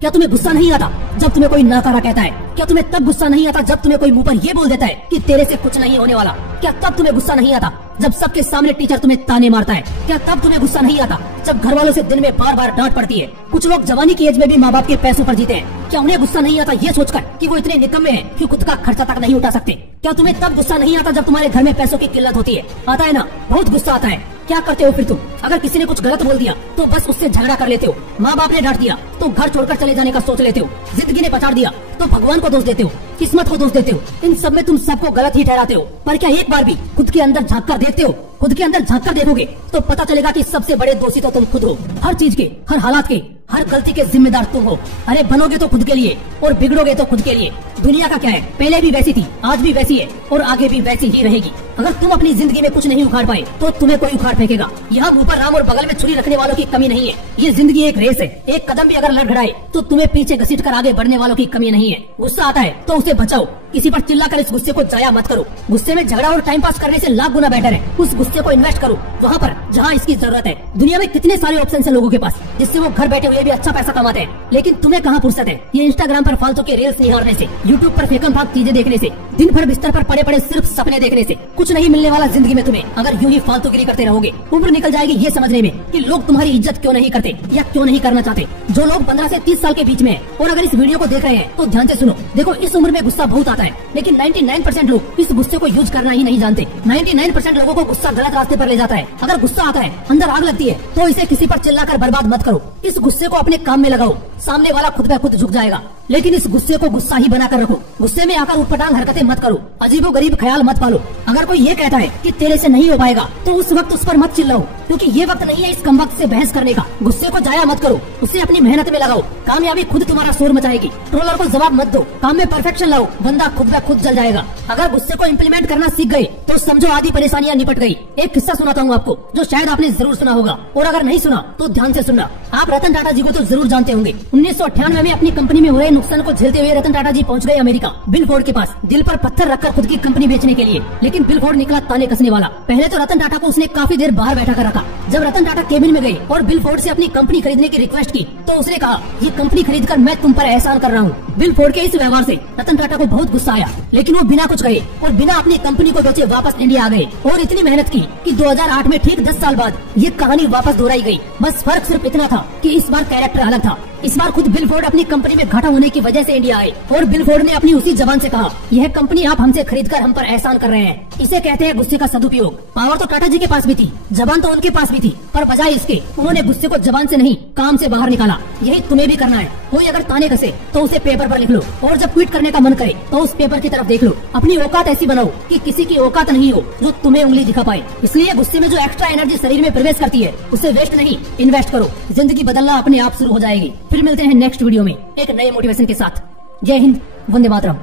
क्या तुम्हें गुस्सा नहीं आता जब तुम्हें कोई नकारा कहता है? क्या तुम्हें तब गुस्सा नहीं आता जब तुम्हें कोई मुंह पर ये बोल देता है कि तेरे से कुछ नहीं होने वाला? क्या तब तुम्हें गुस्सा नहीं आता जब सबके सामने टीचर तुम्हें ताने मारता है? क्या तब तुम्हें गुस्सा नहीं आता जब घर वालों से दिन में बार बार डांट पड़ती है? कुछ लोग जवानी की एज में भी माँ बाप के पैसों पर जीते हैं। क्या उन्हें गुस्सा नहीं आता ये सोचकर कि वो इतने निकम्मे हैं कि खुद का खर्चा तक नहीं उठा सकते? क्या तुम्हें तब गुस्सा नहीं आता जब तुम्हारे घर में पैसों की किल्लत होती है? आता है ना, बहुत गुस्सा आता है। क्या करते हो फिर तुम? अगर किसी ने कुछ गलत बोल दिया तो बस उससे झगड़ा कर लेते हो। माँ बाप ने डांट दिया तो घर छोड़कर चले जाने का सोच लेते हो। जिंदगी ने पछाड़ दिया तो भगवान को दोष देते हो, किस्मत को दोष देते हो। इन सब में तुम सबको गलत ही ठहराते हो। पर क्या एक बार भी खुद के अंदर झांक कर देखते हो? खुद के अंदर झांक कर देखोगे तो पता चलेगा कि सबसे बड़े दोषी तो तुम खुद हो। हर चीज के, हर हालात के, हर गलती के जिम्मेदार तुम हो। अरे बनोगे तो खुद के लिए और बिगड़ोगे तो खुद के लिए। दुनिया का क्या है, पहले भी वैसी थी, आज भी वैसी है और आगे भी वैसी ही रहेगी। अगर तुम अपनी जिंदगी में कुछ नहीं उखाड़ पाए तो तुम्हें कोई उखाड़ फेंकेगा। यहाँ मुंह पर राम और बगल में छुरी रखने वालों की कमी नहीं है। ये जिंदगी एक रेस है। एक कदम भी अगर लड़खड़ाए तो तुम्हें पीछे घसीट कर आगे बढ़ने वालों की कमी नहीं है। गुस्सा आता है तो उसे बचाओ। किसी पर चिल्लाकर इस गुस्से को जाया मत करो। गुस्से में झगड़ा और टाइम पास करने से लाख गुना बेटर है उस गुस्से को इन्वेस्ट करो वहाँ पर जहाँ इसकी जरूरत है। दुनिया में कितने सारे ऑप्शन है लोगों के पास जिससे वो घर बैठे हुए भी अच्छा पैसा कमाते हैं, लेकिन तुम्हें कहाँ फुर्सत है ये इंस्टाग्राम पर फालतू के रील्स निहारने से, यूट्यूब पर फेकम फाक चीजें देखने से, दिन भर बिस्तर पर पड़े पड़े सिर्फ सपने देखने से। कुछ नहीं मिलने वाला जिंदगी में तुम्हें अगर यूं ही फालतूगिरी करते रहोगे। उम्र निकल जाएगी ये समझने में कि लोग तुम्हारी इज्जत क्यों नहीं करते या क्यों नहीं करना चाहते। जो लोग 15 से 30 साल के बीच में हैं और अगर इस वीडियो को देख रहे हैं तो ध्यान से सुनो। देखो, इस उम्र में गुस्सा बहुत आता है, लेकिन 99% लोग इस गुस्से को यूज करना ही नहीं जानते। 99% लोगों को गुस्सा गलत रास्ते पर ले जाता है। अगर गुस्सा आता है, अंदर आग लगती है, तो इसे किसी पर चिल्लाकर बर्बाद मत करो। इस गुस्से को अपने काम में लगाओ। सामने वाला खुद ब खुद झुक जाएगा, लेकिन इस गुस्से को गुस्सा ही बनाकर रखो। गुस्से में आकर उटपटांग हरकतें मत करो। अजीबो गरीब ख्याल मत पालो। अगर कोई ये कहता है कि तेरे से नहीं हो पाएगा तो उस वक्त उस पर मत चिल्लाओ, क्योंकि ये वक्त नहीं है इस कम वक्त से बहस करने का। गुस्से को जाया मत करो, उसे अपनी मेहनत में लगाओ। कामयाबी खुद तुम्हारा शोर मचाएगी। ट्रोलर को जवाब मत दो, काम में परफेक्शन लाओ, बंदा खुद ब खुद जल जाएगा। अगर गुस्से को इम्प्लीमेंट करना सीख गए तो समझो आधी परेशानियां निपट गई। एक किस्सा सुनाता हूँ आपको जो शायद आपने जरूर सुना होगा, और अगर नहीं सुना तो ध्यान से सुनना। आप रतन टाटा जी को तो जरूर जानते होंगे। 1998 में अपनी कंपनी में हुए नुकसान को झेलते हुए रतन टाटा जी पहुंच गए अमेरिका, बिल फोर्ड के पास, दिल पर पत्थर रखकर खुद की कंपनी बेचने के लिए। लेकिन बिल फोर्ड निकला ताने कसने वाला। पहले तो रतन टाटा को उसने काफी देर बाहर बैठा कर रखा। जब रतन टाटा केबिन में गए और बिल फोर्ड से अपनी कंपनी खरीदने की रिक्वेस्ट की तो उसने कहा, ये कंपनी खरीद कर मैं तुम पर एहसान कर रहा हूँ। बिल फोर्ड के इस व्यवहार से रतन टाटा को बहुत गुस्सा आया, लेकिन वो बिना कुछ कहे और बिना अपनी कंपनी को बेचे वापस इंडिया आ गए और इतनी मेहनत की कि 2008 में ठीक 10 साल बाद ये कहानी वापस दोहराई गई। बस फर्क सिर्फ इतना था कि इस बार कैरेक्टर अलग था। इस बार खुद बिल फोर्ड अपनी कंपनी में घाटा होने की वजह से इंडिया आए और बिल फोर्ड ने अपनी उसी जबान से कहा, यह कंपनी आप हमसे खरीदकर हम पर एहसान कर रहे हैं। इसे कहते हैं गुस्से का सदुपयोग। पावर तो टाटा जी के पास भी थी, जबान तो उनके पास भी थी, पर बजाय इसके उन्होंने गुस्से को जबान से नहीं काम से बाहर निकाला। यही तुम्हें भी करना है। कोई अगर ताने कसे तो उसे पेपर पर लिख लो, और जब क्विट करने का मन करे तो उस पेपर की तरफ देख लो। अपनी औकात ऐसी बनाओ कि किसी की औकात नहीं हो जो तुम्हें उंगली दिखा पाए। इसलिए गुस्से में जो एक्स्ट्रा एनर्जी शरीर में प्रवेश करती है उसे वेस्ट नहीं, इन्वेस्ट करो। जिंदगी बदलना अपने आप शुरू हो जाएगी। फिर मिलते हैं नेक्स्ट वीडियो में एक नए मोटिवेशन के साथ। जय हिंद, वंदे मातरम।